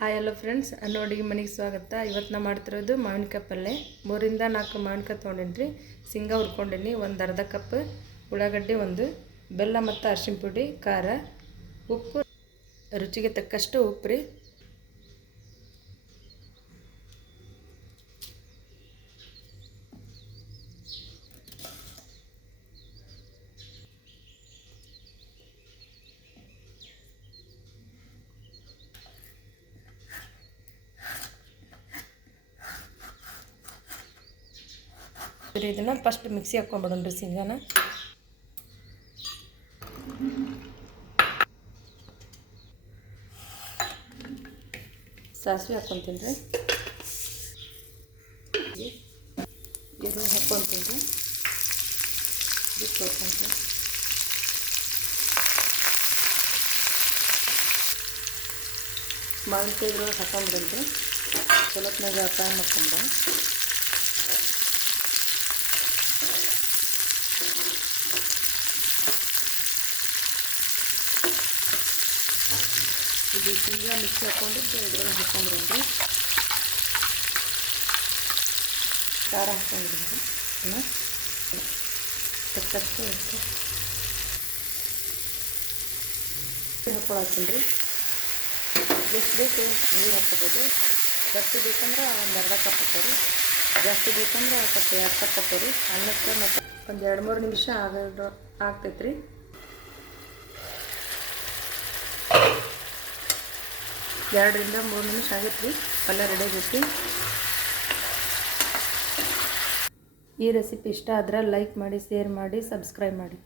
Hi hello friends, ಅಡುಗೆ ಮನೆಗೆ ಸ್ವಾಗತ. ಇವತ್ತು ನಾ ಮಾಡ್ತಿರೋದು ಮಾವಿನಕಾಯಿ ಪಲ್ಯ. 3 ರಿಂದ 4 ಮಾವಿನಕಾಯಿ ತೊಗೊಂಡಿನಿ. ಶೇಂಗಾ ಹುರ್ಕೊಂಡಿನಿ. ಒಂದು ಅರ್ಧ ಕಪ್ ಉಳ್ಳಾಗಡ್ಡಿ, ಒಂದು ಬೆಲ್ಲ ಮತ್ತು ಅರಿಶಿನ ಪುಡಿ, ಖಾರ, ಉಪ್ಪು, ರುಚಿಗೆ ತಕ್ಕಷ್ಟು ಉಪ್ಪು ರೀ. ಇದನ್ನು ಫಸ್ಟ್ ಮಿಕ್ಸಿ ಹಾಕ್ಕೊಂಡ್ಬಿಡೋಣ್ರಿ. ಶೇಂಗಾನ ಸಾಸಿವೆ ಹಾಕ್ಕೊತೀನಿ ರೀ. ಈರುಳ್ಳಿ ಹಾಕ್ಕೊತೀನಿ ರೀ. ಬಿಟ್ಟು ಹಾಕ್ಕೊಂತೀನಿ. ಮಾವಿನಕಾಯಿ ಇದ್ರೊಳಗೆ ಹಾಕೊಂಡ್ಬಿಡೋಣ್ರಿ. ಸ್ವಲ್ಪನಾಗ ಫ್ರೈ ಮಾಡ್ಕೊಂಡು ಇದು ಶೇಂಗಾ ಮಿಕ್ಸಿ ಹಾಕ್ಕೊಂಡಿದ್ದು ಇದ್ರೊಳಗೆ ಹಾಕ್ಕೊಂಡ್ಬಿಡೋಣ್ರಿ. ಖಾರ ಹಾಕ್ಕೊಂಡಿದ್ದೀನಿ. ತಕ್ಕಷ್ಟು ಹಾಕ್ಕೊಳತ್ತೀನಿ ರೀ. ಎಷ್ಟು ಬೇಕು ನೀರು ಹಾಕ್ಕೋಬೋದು. ಗಟ್ಟಿ ಬೇಕಂದ್ರೆ ಒಂದು ಅರ್ಧ ಕಪ್ ಹಾಕೋರಿ. ಜಾಸ್ತಿ ಬೇಕಂದ್ರೆ ಸ್ವಲ್ಪ 2 ಕಪ್ ಹಾಕೋರಿ. ಅನ್ನಕ್ಕೆ ಮತ್ತು ಒಂದು 2-3 ನಿಮಿಷ ಆಗ್ತೈತೆ ರೀ. ಎರಡರಿಂದ 3 ನಿಮಿಷ ಆಗೈತೆ ರೀ. ಪಲ್ಯ ರೆಡಿ ಆಗೈತಿ. ಈ ರೆಸಿಪಿ ಇಷ್ಟ ಆದ್ರೆ ಲೈಕ್ ಮಾಡಿ, ಶೇರ್ ಮಾಡಿ, ಸಬ್ಸ್ಕ್ರೈಬ್ ಮಾಡಿ.